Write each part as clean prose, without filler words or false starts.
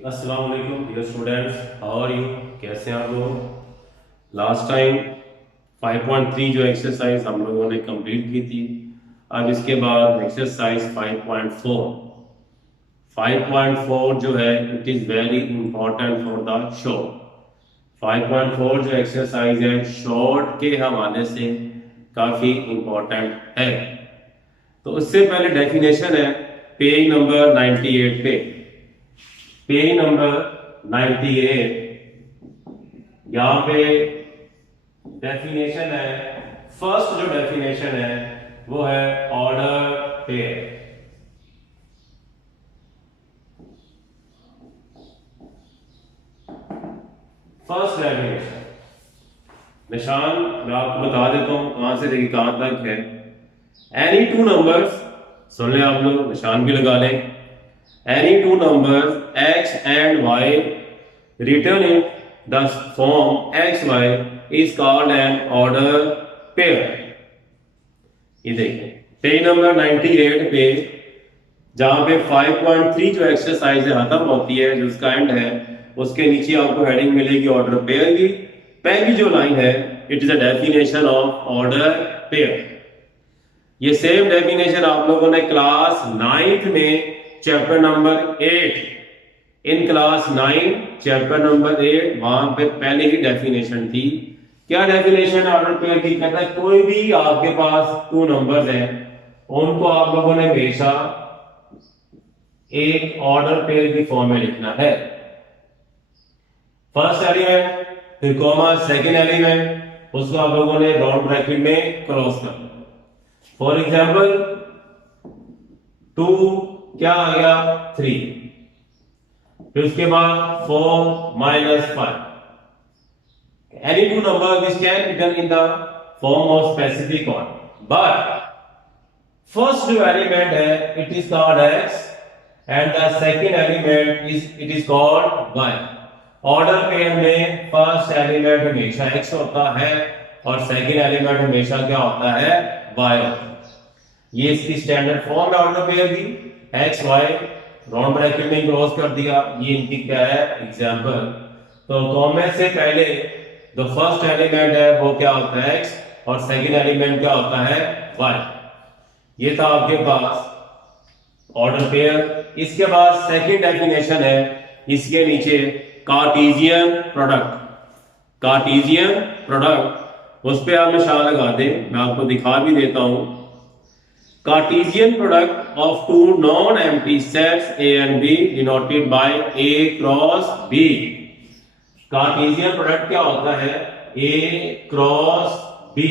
अस्सलाम वालेकुम dear students, how are you? कैसे हैं आप लोग? लास्ट टाइम 5.3 जो एक्सरसाइज हम लोगों ने कंप्लीट की थी, अब इसके बाद एक्सरसाइज 5.4। 5.4 जो है it is very important for the short. 5.4 जो एक्सरसाइज है शॉर्ट के हवाले से काफ़ी इंपॉर्टेंट है। तो उससे पहले डेफिनेशन है पेज नंबर 98 पे। पेज नंबर 98 यहाँ पे डेफिनेशन है। फर्स्ट जो डेफिनेशन है वो है ऑर्डर पेयर। फर्स्ट डेफिनेशन निशान मैं आपको बता देता हूं कहां से लेकर कहां तक है। एनी टू नंबर्स, सुन ले आप लोग, निशान भी लगा लें। Any two numbers x and y written in the form xy is called an order pair। ये देखिए पेज नंबर 98 पे जहां पे 5.3 जो एक्सरसाइज है खत्म होती है, जो उसका एंड है, उसके नीचे आपको हेडिंग मिलेगी ऑर्डर पेयर की। पहली जो लाइन है it is a definition of order pair. ये सेम डेफिनेशन आप लोगों ने क्लास 9th में chapter number 8 in class 9 chapter number 8 वहां पे पहले ही डेफिनेशन थी। क्या डेफिनेशन है ऑर्डर पेयर की? कहता है कोई भी आपके पास टू नंबर्स हैं उनको आप लोगों ने हमेशा एक ऑर्डर पेयर की फॉर्म में लिखना है। फर्स्ट एलिमेंट फिर कॉमा सेकेंड एलिमेंट, उसको आप लोगों ने राउंड ब्रैकेट में क्रॉस करना। फॉर एग्जाम्पल 2 क्या आ गया 3, फिर उसके बाद 4 - 5। Any two number which can written in the form of specific order, but first जो एलिमेंट है it is called x and the second element it is called y। Order pair में first element हमेशा x होता है और second element हमेशा क्या होता है y होता है। ये इसकी स्टैंडर्ड फॉर्म है ऑर्डर पेयर की। एक्स वाई राउंड ब्रैकेट में क्रॉस कर दिया, ये इनकी क्या है एग्जांपल। तो कॉमा से पहले जो फर्स्ट एलिमेंट है वो क्या होता है एक्स और सेकंड एलिमेंट क्या होता है वाई। ये था आपके पास ऑर्डर पेयर। इसके बाद सेकंड डेफिनेशन है, इसके नीचे कार्टेशियन प्रोडक्ट। कार्टेशियन प्रोडक्ट उस पे आप निशान लगा दें, मैं आपको दिखा भी देता हूं। Cartesian product of two non-empty sets A and B denoted by A cross B। Cartesian product क्या होता है? A cross B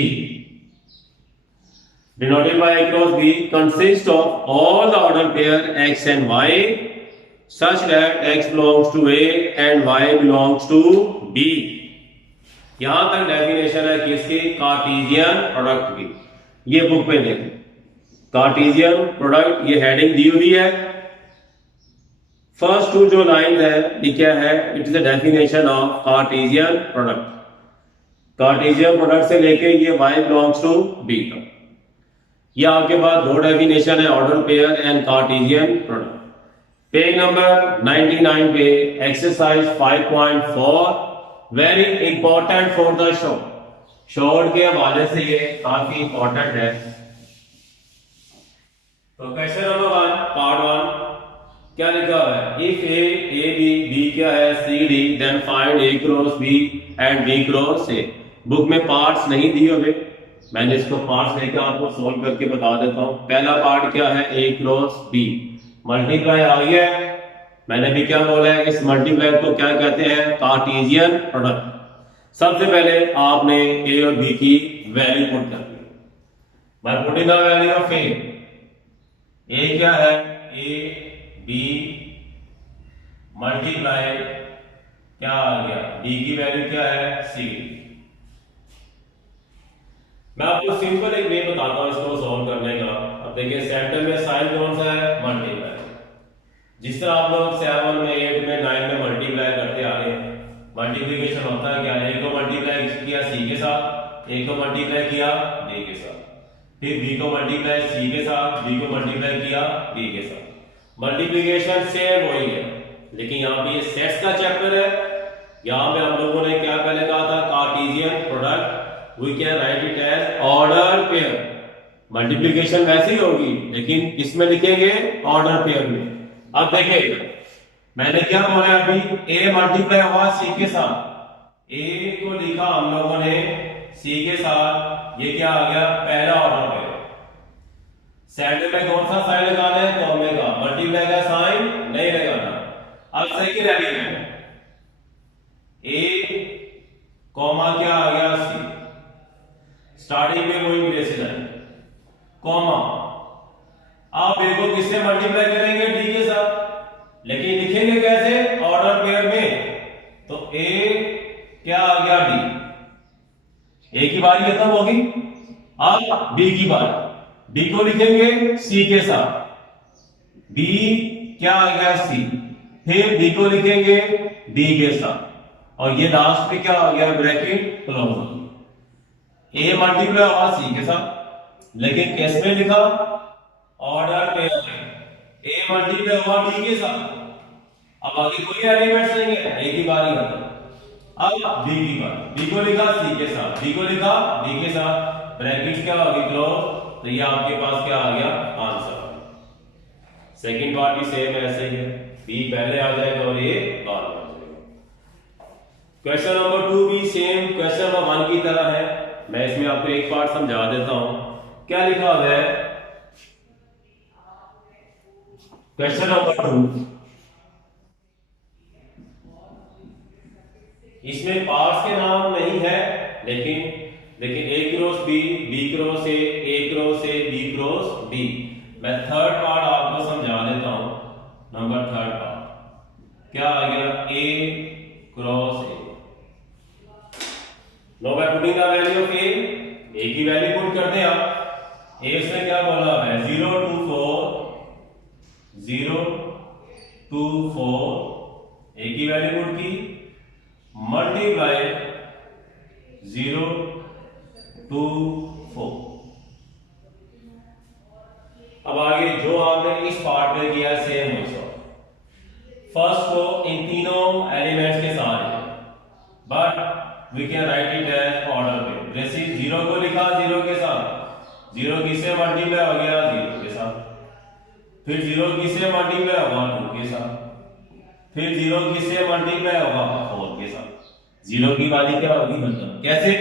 denoted by A cross B consists of all the order pair x and y such that x belongs to A and y belongs to B। यहां तक definition है किसकी? Cartesian product की। ये book पे देखें Cartesian product, ये heading दी हुई है। फर्स्ट टू जो लाइन है ये क्या है? It is a definition of Cartesian product. Cartesian product से लेके ये y बिलोंग्स टू b तक। ये आपके पास दो डेफिनेशन है order pair and Cartesian product. Page number 99 पे exercise 5.4 very important for the short. Short के हवाले से ये काफी इंपॉर्टेंट है। तो क्वेश्चन नंबर 1 पार्ट 1 क्या लिखा हुआ है? इफ ए बी, बी क्या है C D, then find A cross B and B cross A. Book में पार्ट्स नहीं दिए हुए, मैंने इसको पार्ट्स लेकर आपको सोल्व करके बता देता हूं। पहला पार्ट क्या है? ए क्रॉस बी, मल्टीप्लाई आ गया है। मैंने भी क्या बोला है? इस मल्टीप्लाई को क्या कहते हैं? Cartesian product. सबसे पहले आपने ए और बी की वैल्यू पुट करनी है। By putting the value of a, a क्या है? ए बी मल्टीप्लाई क्या आ गया? बी की वैल्यू क्या है? सी। मैं आपको सिंपल एक वे बताता हूं इसको सॉल्व करने का। अब देखिए सेंटर में साइन कौन सा है? मल्टीप्लाई। जिस तरह आप लोग 7 में 8 में 9 में मल्टीप्लाई करते आ रहे हैं, मल्टीप्लिकेशन होता है क्या? ए को मल्टीप्लाई किया सी के साथ, ए को मल्टीप्लाई किया डी के साथ, फिर बी को मल्टीप्लाई सी के साथ, बी को मल्टीप्लाई किया डी के साथ। मल्टीप्लिकेशन सेम वही है। लेकिन यहाँ पे ये सेट्स का चैप्टर है। यहाँ पे हम लोगों ने क्या पहले कहा था, Cartesian product we can write it as order pair. Multiplication वैसे ही होगी लेकिन किसमें लिखेंगे, ऑर्डर पेयर में। अब देखिए मैंने क्या बोला अभी, a मल्टीप्लाई हुआ c के साथ, a को लिखा हम लोगों ने c के साथ, ये क्या आ गया, पहला ऑर्डर पेयर। सेकंड में कौन सा साइन लगाना है, कॉमे का, मल्टीप्लाई का साइन नहीं लगाना। अब सेकंड एलिमेंट a कॉमा क्या आ गया c, स्टार्टिंग में वही ब्रेसेस है कॉमा। आप a को किससे मल्टीप्लाई करेंगे, d के साथ, लेकिन लिखेंगे कैसे, ऑर्डर पेयर में। तो a क्या आ गया d, a की बारी खत्म होगी, अब b की बारी। b को लिखेंगे c के साथ, b क्या आ गया c, फिर d को लिखेंगे d के साथ, और ये लास्ट में क्या आ गया, ब्रैकेट क्लोज। a मल्टीप्लाई हुआ c के साथ, लेकिन कैसे में लिखा, ऑर्डर पेयर में। a मल्टीप्लाई हुआ d के साथ, अब आगे कोई एलिमेंट्स नहीं है, a की बारी खत्म। अब b की बारी, b को लिखा c के साथ, b को लिखा d के साथ, ब्रैकेट क्या होगी, क्लोज। तो ये आपके पास क्या आ गया, आंसर। सेकंड पार्ट भी सेम ऐसे ही है, b पहले आ जाएगा और a बाद में आ जाएगा। क्वेश्चन नंबर 2 भी सेम क्वेश्चन नंबर 1 की तरह है। मैं इसमें आपको एक पार्ट समझा देता हूं। क्या लिखा हुआ है, क्वेश्चन नंबर 2, इसमें पार्ट्स के नाम नहीं है, लेकिन a cross b cross a cross a, b cross b। मैं थर्ड पार्ट आपको समझा देता हूं। नंबर थर्ड पार्ट क्या आ गया, a cross a। No by putting the value of a की वैल्यू पुट करते हैं आप। a से क्या बोला है, 0 to 4 a की वैल्यू पुट की, मल्टीप्लाई 0 to 4। अब आगे जो आपने इस पार्ट में किया सेम वैसा। फर्स्ट को इन तीनों एलिमेंट्स के साथ है, but we can write it as order में। जैसे 0 को लिखा 0 के साथ, 0 किससे मल्टीप्लाई हो गया, 0 के साथ, फिर 0 किससे मल्टीप्लाई होगा, 2 के साथ, फिर 0 किससे मल्टीप्लाई होगा, 4 के साथ। 0 की बारी क्या होगी, मतलब कैसे,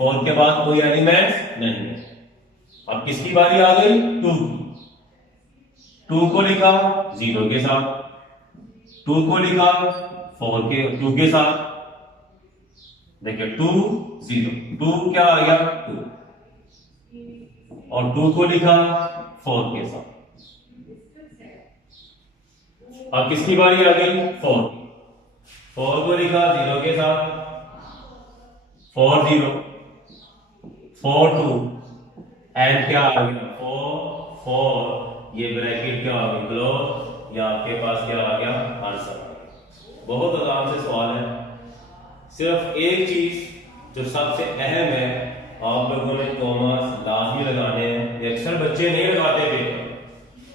4 के बाद कोई एलिमेंट नहीं है। अब किसकी बारी आ गई, 2 की। 2 को लिखा 0 के साथ, 2 को लिखा 2 के साथ। देखिए 2 0, 2 क्या आ गया 2, और 2 को लिखा 4 के साथ। अब किसकी बारी आ गई, 4 को लिखा 0 के साथ, 4 0 4 2 एंड क्या आ गया 4 ये ब्रैकेट क्या आ गई क्लोज। ये आपके पास क्या आ गया, आंसर। बहुत आराम से सवाल है। सिर्फ एक चीज जो सबसे अहम है, आप लोगों ने कॉमर्स लाजमी लगाने हैं। ये अक्सर बच्चे नहीं लगाते पेपर,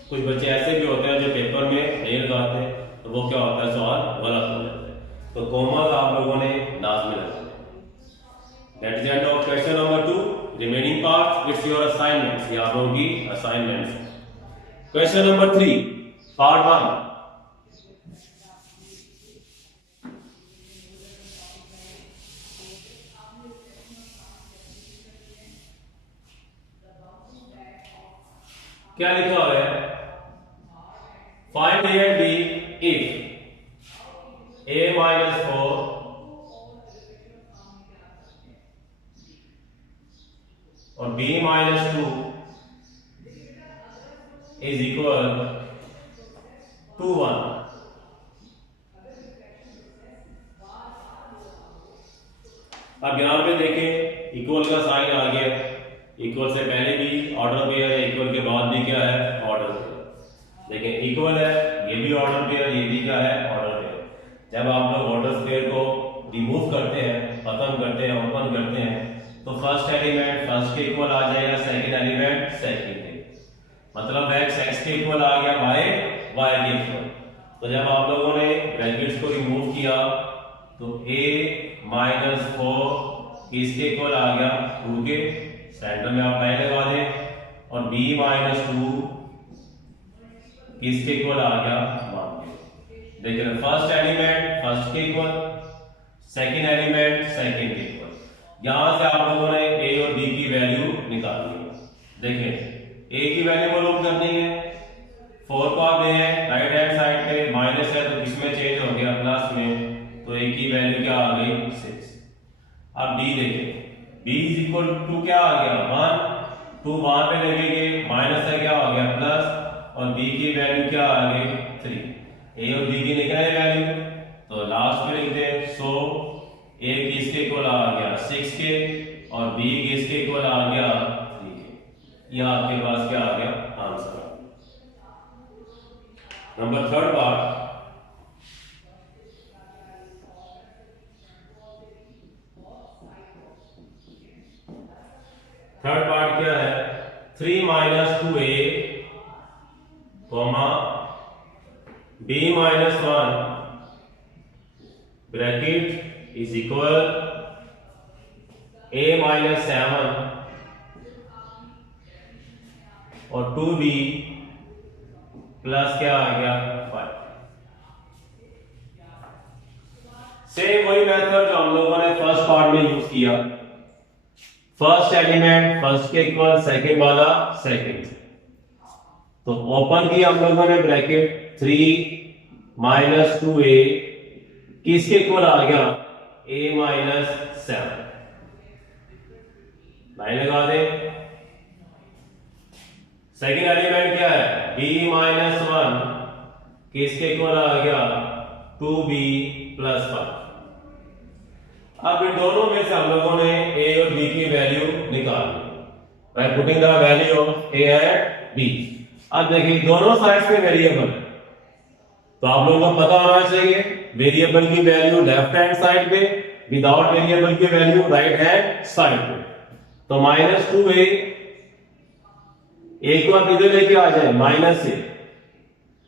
कुछ बच्चे ऐसे भी होते हैं जो पेपर में नहीं लगाते, तो वो क्या होता है, सवाल गलत हो जाता है। तो कॉमर्स आप लोगों ने लाजमी लगाना है। That is the end of question number 2. Remaining parts, it's your assignments. ये आप लोगों की assignments। Question number 3, part 1. क्या लिखा हुआ है, find A and B if A minus 4 और b minus 2 is equal to 1। अब यहां पे देखें इक्वल का साइन आ गया, इक्वल से पहले भी ऑर्डर पेयर है, इक्वल के बाद भी क्या है, ऑर्डर पेयर। देखें इक्वल है, ये भी ऑर्डर पेयर, ये भी क्या है, ऑर्डर पेयर। जब आप लोग ऑर्डर पेयर को रिमूव करते हैं, खत्म करते हैं, ओपन करते हैं, तो फर्स्ट एलिमेंट फर्स्ट के इक्वल आ जाएगा, सेकंड एलिमेंट सेकंड के, मतलब x x के इक्वल आ गया, y y के इक्वल। तो जब आप लोगों ने ब्रैकेट्स को रिमूव किया तो a माइनस 4 इसके इक्वल आ गया 2 के, सेंटर में आप लाइन लगा दें, और b माइनस 2 इसके इक्वल आ गया 1 के। देखिए फर्स्ट एलिमेंट फर्स्ट के इक्वल, सेकंड एलिमेंट सेकंड के इक्वल। यहां से आप लोगों ने a और b की वैल्यू निकालनी है। देखिए a की वैल्यू मालूम करनी है, 4 को आप ले हैं राइट हैंड साइड पे, माइनस है तो किसमें चेंज हो गया प्लस में, तो a की वैल्यू क्या आ गई 6। अब b देखें, b इज इक्वल टू क्या आ गया 1, 2 वहां पे लगेंगे, माइनस है क्या हो गया प्लस, और b की वैल्यू क्या आ गई 3। a और b की निकाले वैल्यू तो लास्ट में लिख दें, सो a किसके इक्वल आ गया 6 के, और b किसके इक्वल आ गया 3 के। यह आपके पास क्या आ गया answer. Number third part, third part क्या है, 3 minus 2a comma b minus 1 bracket is equal a minus 7 और 2b प्लस क्या आ गया 5। सेम वही मेथड जो हम लोगों ने फर्स्ट पार्ट में यूज किया, फर्स्ट एलिमेंट फर्स्ट के इक्वल, सेकंड वाला सेकंड। तो ओपन की हम लोगों ने ब्रैकेट, 3 माइनस 2a किसके इक्वल आ गया a माइनस 7, लाइन लगा दे। सेकेंड एलिमेंट क्या है b माइनस 1 किसके इक्वल आ गया 2b प्लस 5। अब इन दोनों में से हम लोगों ने a और b की वैल्यू निकालनी bye putting the value of a and b। अब देखिए दोनों साइड्स पे वेरिएबल, तो आप लोगों को पता होना चाहिए वेरिएबल की वैल्यू लेफ्ट हैंड साइड पे, विदाउट वेरिएबल की वैल्यू राइट हैंड साइड पे। तो माइनस 2a, एक बार इधर लेके आ जाए माइनस से,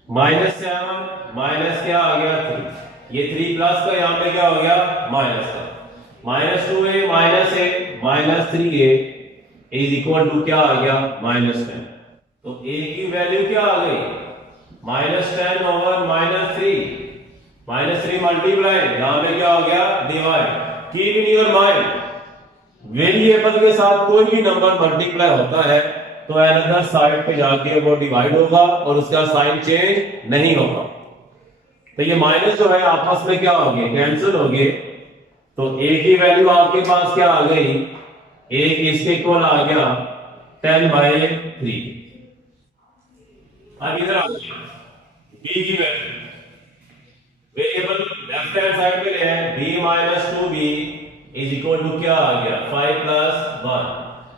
माइनस 7 माइनस क्या आ गया 3, ये 3 प्लस का यहां पे क्या हो गया माइनस का, minus 2a minus a minus 3a is equal to क्या आ गया माइनस 10। तो a की वैल्यू क्या आ गई minus 10 over minus 3, minus 3 multiply, यहां पे क्या हो गया divide. Keep in your mind variable के साथ कोई भी नंबर मल्टीप्लाई होता है तो अनदर साइड पे जाके वो डिवाइड होगा और उसका साइन चेंज नहीं होगा। तो ये माइनस जो है आपस में क्या हो गए कैंसिल हो गए, तो a की वैल्यू आपके पास क्या आ गई, a इसके इक्वल आ गया 10/3। अब इधर आ गया b की value, variable left hand side पे ले हैं, b minus 2b is equal to क्या आ गया 5 प्लस 1,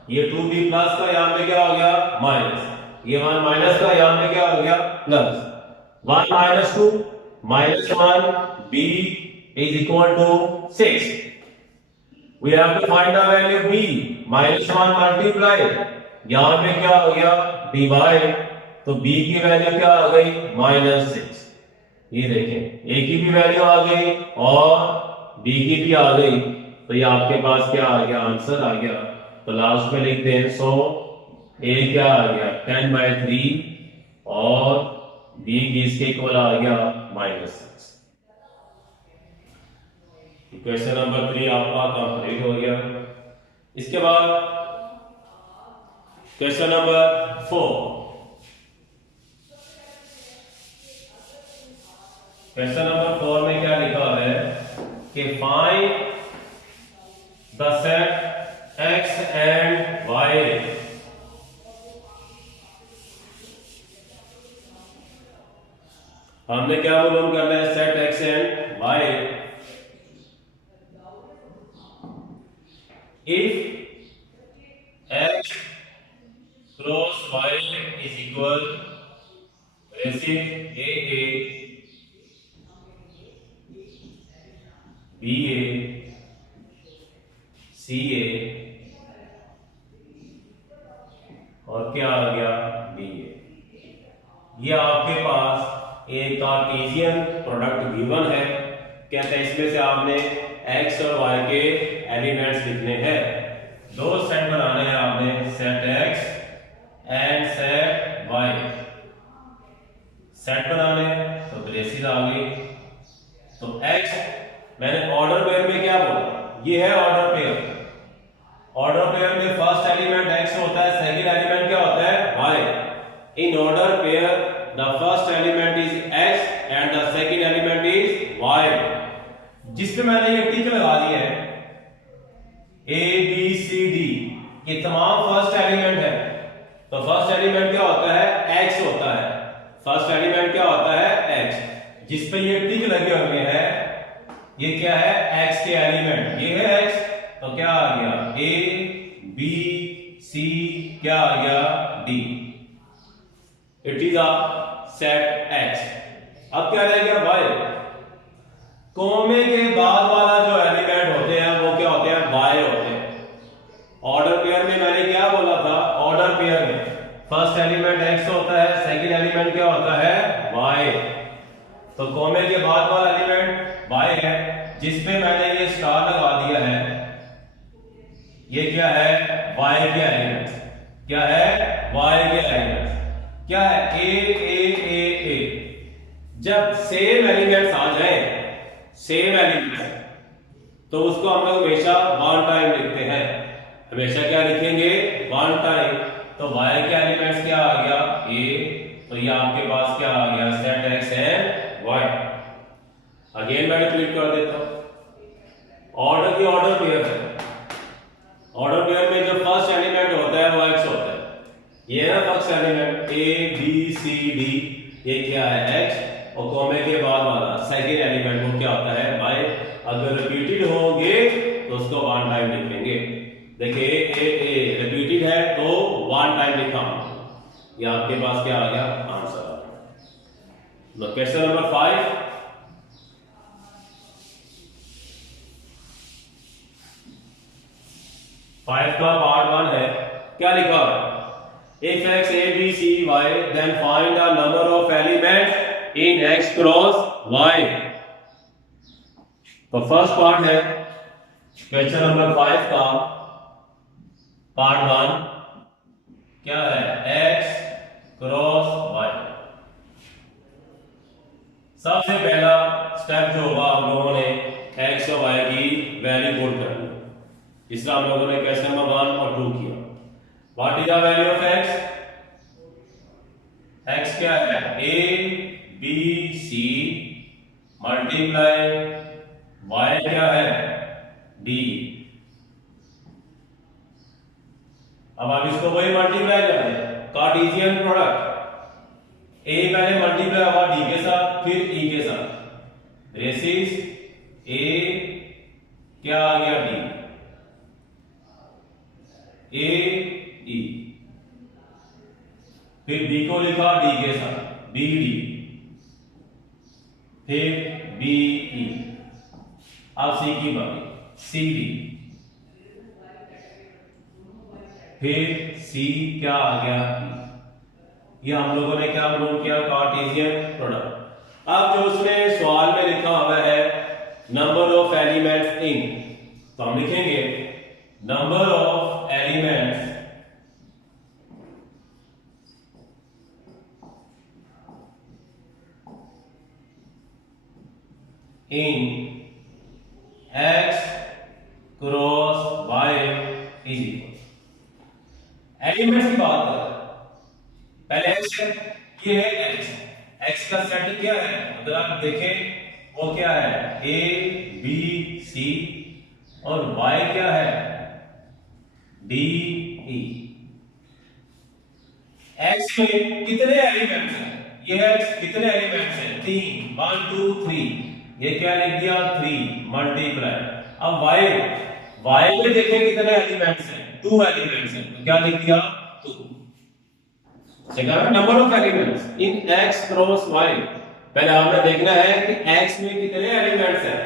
ये 2b प्लस का यहां पे क्या हो गया माइनस, ये 1 माइनस का यहां पे क्या हो गया plus, 1 minus 2 minus 1 b is equal to 6। We have to find the value b, minus 1 multiply, यहां पे क्या हो गया डिवाइड, तो b की वैल्यू क्या आ गई माइनस 6। ये देखें a की भी वैल्यू आ गई और b की भी आ गई, तो ये आपके पास क्या आ गया आंसर आ गया। तो लास्ट में लिखते हैं, सो a क्या आ गया 10/3 और b की इसके इक्वल आ गया माइनस 6। क्वेश्चन नंबर 3 आपका कंप्लीट हो गया। इसके बाद क्वेश्चन नंबर 4, क्वेश्चन नंबर 4 में क्या लिखा है कि find the set x and y। हमने क्या मालूम करना है set x and y। If x cross y is equal रेसिप a b a c a और क्या आ गया b a, ये आपके पास एक कार्टेशियन प्रोडक्ट गिवन है, कहते हैं इसमें से आपने x और y के एलिमेंट्स लिखने हैं। दो सेट बनाने हैं आपने, set x and set y। Set बनाने हैं तो ब्रेसेस आ गई। तो x मैंने ऑर्डर पेयर में क्या बोला, ये है ऑर्डर पेयर। ऑर्डर पेयर में फर्स्ट एलिमेंट x होता है, सेकंड एलिमेंट क्या होता है y। In order pair the first element is x and the second element is y। जिस पे मैंने ये टिक लगा दी है a b c d, ये तमाम फर्स्ट एलिमेंट है। तो फर्स्ट एलिमेंट क्या होता है x होता है। फर्स्ट एलिमेंट क्या होता है x। जिस पे ये टिक लगे हुए हैं ये क्या है x के एलिमेंट, ये है x। तो क्या आ गया a b c, क्या आ गया d। It is a set x। अब क्या रह गया y। कोमे के बाद वाला जो एलिमेंट होते हैं वो क्या होते हैं y होते हैं। ऑर्डर पेयर में मैंने क्या बोला था, ऑर्डर पेयर में फर्स्ट एलिमेंट x होता है, सेकंड एलिमेंट क्या होता है y। तो कोमे के बाद वाला एलिमेंट y है, जिसपे मैंने ये स्टार लगा दिया है। ये क्या है y के एलिमेंट्स, क्या है y के एलिमेंट्स, क्या है a। जब सेम एलिमेंट्स आ जाए, सेम एलिमेंट्स, तो उसको हम लोग हमेशा वन टाइम लिखते हैं। हमेशा क्या लिखेंगे वन टाइम। तो y के एलिमेंट्स क्या आ गया a, तो ये आपके पास क्या आ गया set x and y। Again मैं रिपीट कर देता हूं, ऑर्डर की ऑर्डर पेयर है। ऑर्डर पेयर में जो फर्स्ट एलिमेंट होता है वो x होता है। ये है first element a b c d, ये क्या है x। और कोमे के बाद वाला सेकंड एलिमेंट वो क्या होता है y। अगर रिपीटेड होंगे तो उसको वन टाइम लिखेंगे। देखिए ए रिपीटेड है तो वन टाइम लिखा, ये आपके पास क्या आ गया आंसर आ गया। Question number 5। का पार्ट 1 है, क्या लिखा है if x a b c y then find the number of elements in x cross y। तो फर्स्ट पार्ट है क्वेश्चन नंबर 5 का पार्ट 1, क्या है x क्रॉस y। सबसे पहला स्टेप जो होगा हम लोगों ने x और y की वैल्यू पुट करनी। इसका हम लोगों ने क्वेश्चन नंबर 1 और 2 किया। What is the value of x। x क्या है a b c multiply y क्या है d। अब आप इसको वही मल्टीप्लाई करें, कार्टेशियन प्रोडक्ट। a पहले मल्टीप्लाई हुआ d के साथ, फिर e के साथ, ब्रेसेस a क्या आ गया d, a e, फिर b को लिखा d के साथ b d, फिर b e। अब c की बारी c d, फिर c क्या आ गया e। ये हम लोगों ने क्या प्रूव किया कार्टेशियन प्रोडक्ट। अब जो उसमें सवाल में लिखा हुआ है नंबर ऑफ एलिमेंट्स इन, तो हम लिखेंगे number of elements in x cross y is equal. Elements की बात करें, पहले x है, ये है x का सेट क्या है अगर आप देखें वो क्या है a b c, और y क्या है d e। x में कितने एलिमेंट्स हैं, ये x कितने एलिमेंट्स हैं 3, 1 2 3, ये क्या लिख दिया 3 मल्टीप्लाई। अब y में देखें कितने एलिमेंट्स हैं 2 एलिमेंट्स हैं, तो क्या लिख दिया 2। Second number of elements in x cross y। पहले हमने देखना है कि x में कितने एलिमेंट्स हैं,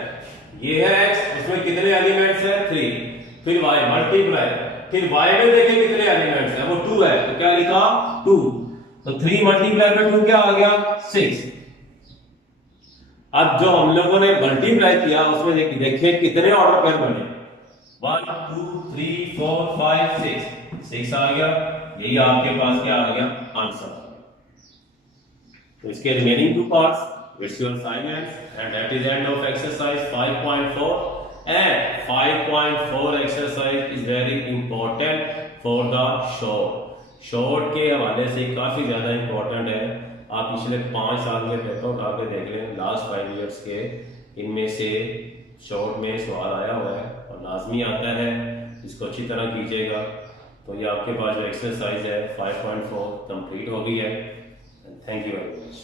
ये है x, उसमें कितने एलिमेंट्स हैं 3, फिर y मल्टीप्लाई, फिर y में देखें कितने एलिमेंट्स हैं वो 2 है, तो क्या लिखा 2। तो 3 मल्टीप्लाई में 2 क्या आ गया 6। अब जो हम लोगों ने मल्टीप्लाई किया उसमें देखिए कितने ऑर्डर पेयर बने, 1 2 3 4 5 6 आ गया। यही आपके पास क्या आ गया, आंसर। तो इसके remaining two parts, it's your assignment and that is end of exercise 5.4 and 5.4 exercise is very important for the short के हवाले से काफी ज्यादा इंपॉर्टेंट है। आप पिछले 5 साल के पेपर उठा के देख लें, लास्ट 5 ईयर्स के, इनमें से शॉर्ट में सवाल आया हुआ है और लाजमी आता है, इसको अच्छी तरह कीजिएगा। तो ये आपके पास जो एक्सरसाइज है 5.4 कंप्लीट हो गई है। Thank you very much.